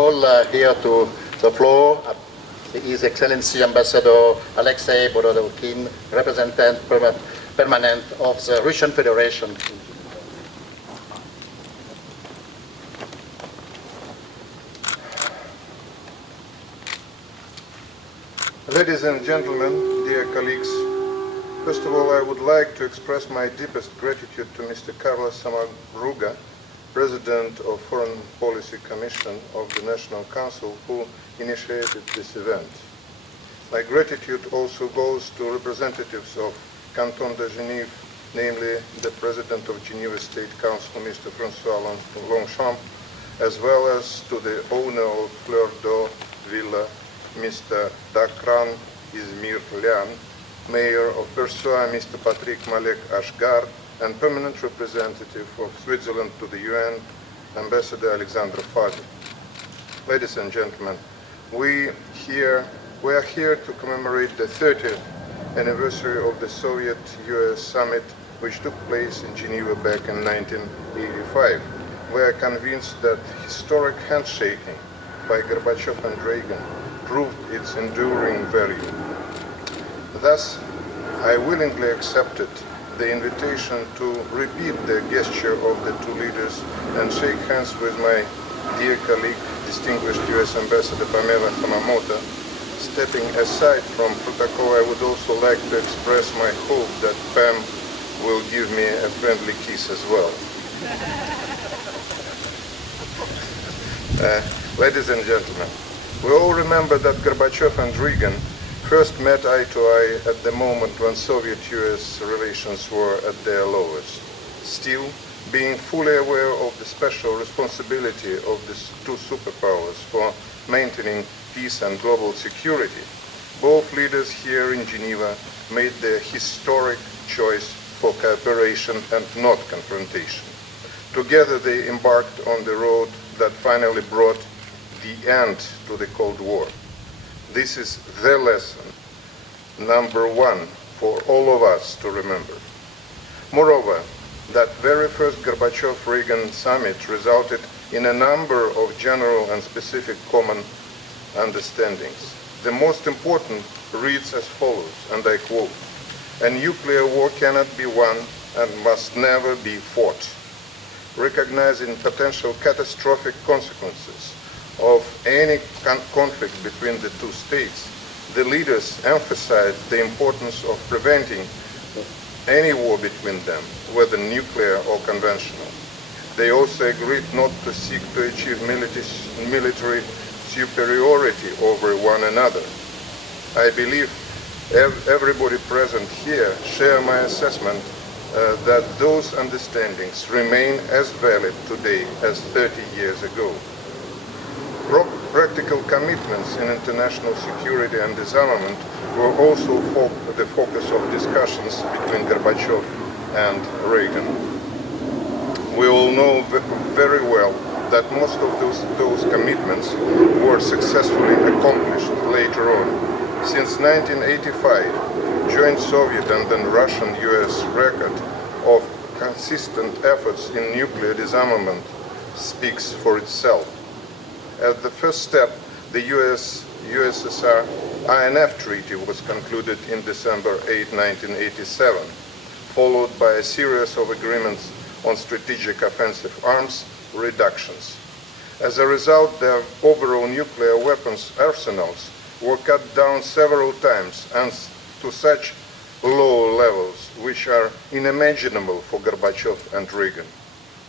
All here to the floor, His Excellency Ambassador Alexey Borodavkin, representative permanent of the Russian Federation. Ladies and gentlemen, dear colleagues, first of all, I would like to express my deepest gratitude to Mr. Carlos Samaruga, President of Foreign Policy Commission of the National Council, who initiated this event. My gratitude also goes to representatives of Canton de Genève, namely the President of Geneva State Council, Mr. François Longchamp, as well as to the owner of Fleur d'Eau Villa, Mr. Dakran Izmir Lian, Mayor of Versoix, Mr. Patrick Malek Ashgar, and permanent representative of Switzerland to the UN, Ambassador Alexander Fadi. Ladies and gentlemen, we are here to commemorate the 30th anniversary of the Soviet-US summit, which took place in Geneva back in 1985. We are convinced that historic handshaking by Gorbachev and Reagan proved its enduring value. Thus, I willingly accepted the invitation to repeat the gesture of the two leaders and shake hands with my dear colleague, distinguished US Ambassador Pamela Hamamoto. Stepping aside from protocol, I would also like to express my hope that Pam will give me a friendly kiss as well. Ladies and gentlemen, we all remember that Gorbachev and Reagan first met eye to eye at the moment when Soviet-US relations were at their lowest. Still, being fully aware of the special responsibility of these two superpowers for maintaining peace and global security, both leaders here in Geneva made the historic choice for cooperation and not confrontation. Together they embarked on the road that finally brought the end to the Cold War. This is the lesson, number one, for all of us to remember. Moreover, that very first Gorbachev-Reagan summit resulted in a number of general and specific common understandings. The most important reads as follows, and I quote, "A nuclear war cannot be won and must never be fought." Recognizing potential catastrophic consequences of any conflict between the two states, the leaders emphasized the importance of preventing any war between them, whether nuclear or conventional. They also agreed not to seek to achieve military superiority over one another. I believe everybody present here share my assessment that those understandings remain as valid today as 30 years ago. Practical commitments in international security and disarmament were also the focus of discussions between Gorbachev and Reagan. We all know very well that most of those commitments were successfully accomplished later on. Since 1985, joint Soviet and then Russian-US record of consistent efforts in nuclear disarmament speaks for itself. As the first step, the US-USSR INF Treaty was concluded in December 8, 1987, followed by a series of agreements on strategic offensive arms reductions. As a result, their overall nuclear weapons arsenals were cut down several times and to such low levels which are unimaginable for Gorbachev and Reagan.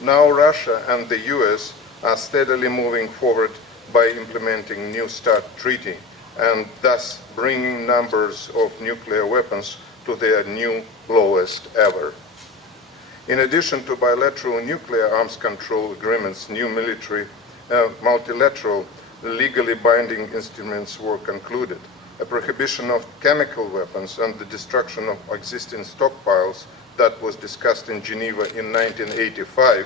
Now Russia and the US are steadily moving forward by implementing New START Treaty and thus bringing numbers of nuclear weapons to their new lowest ever. In addition to bilateral nuclear arms control agreements, new multilateral legally binding instruments were concluded. A prohibition of chemical weapons and the destruction of existing stockpiles that was discussed in Geneva in 1985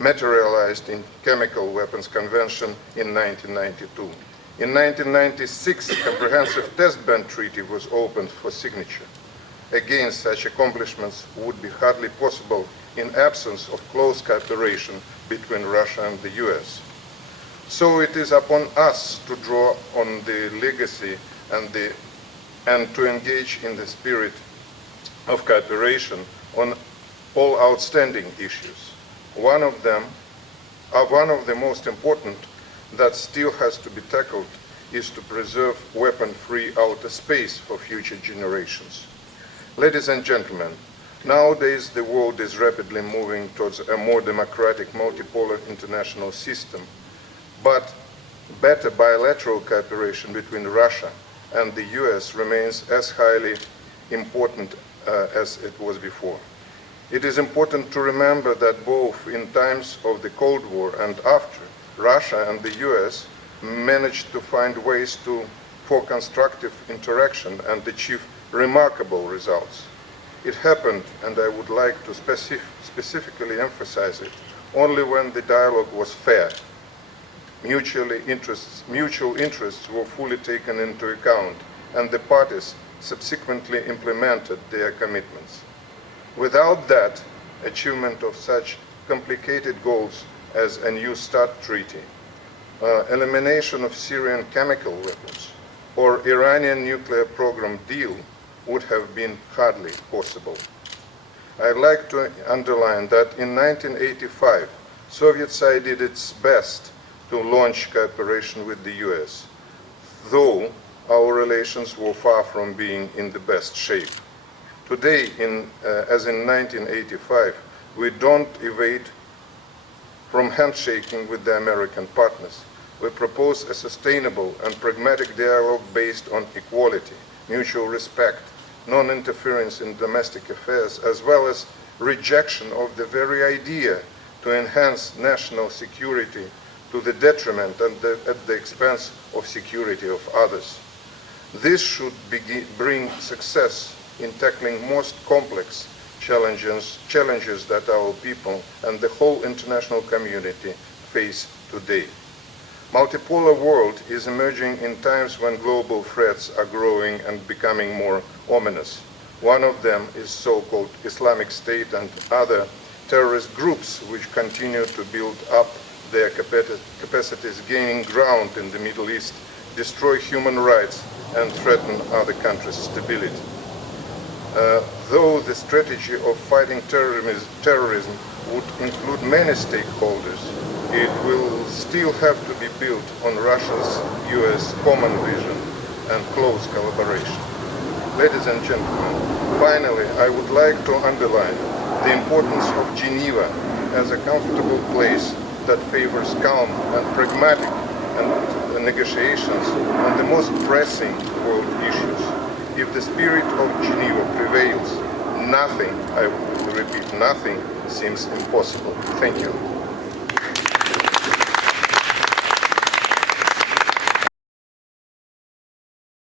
materialized in Chemical Weapons Convention in 1992. In 1996, a comprehensive test ban treaty was opened for signature. Again, such accomplishments would be hardly possible in absence of close cooperation between Russia and the US. So it is upon us to draw on the legacy and to engage in the spirit of cooperation on all outstanding issues. One of the most important that still has to be tackled is to preserve weapon-free outer space for future generations. Ladies and gentlemen, nowadays the world is rapidly moving towards a more democratic, multipolar international system, but better bilateral cooperation between Russia and the US remains as highly important as it was before. It is important to remember that both in times of the Cold War and after, Russia and the US managed to find ways for constructive interaction and achieve remarkable results. It happened, and I would like to specifically emphasize it, only when the dialogue was fair. Mutual interests were fully taken into account, and the parties subsequently implemented their commitments. Without that, achievement of such complicated goals as a New START treaty, elimination of Syrian chemical weapons, or Iranian nuclear program deal would have been hardly possible. I'd like to underline that in 1985, Soviet side did its best to launch cooperation with the US, though our relations were far from being in the best shape. Today, as in 1985, we don't evade from handshaking with the American partners. We propose a sustainable and pragmatic dialogue based on equality, mutual respect, non-interference in domestic affairs, as well as rejection of the very idea to enhance national security to the detriment and at the expense of security of others. This should bring success in tackling most complex challenges that our people and the whole international community face today. Multipolar world is emerging in times when global threats are growing and becoming more ominous. One of them is so-called Islamic State and other terrorist groups which continue to build up their capacities, gaining ground in the Middle East, destroy human rights and threaten other countries' stability. Though the strategy of fighting terrorism would include many stakeholders, it will still have to be built on Russia's US common vision and close collaboration. Ladies and gentlemen, finally, I would like to underline the importance of Geneva as a comfortable place that favors calm and pragmatic and negotiations on the most pressing world issues. If the spirit of Geneva prevails, nothing, I will repeat, nothing seems impossible. Thank you.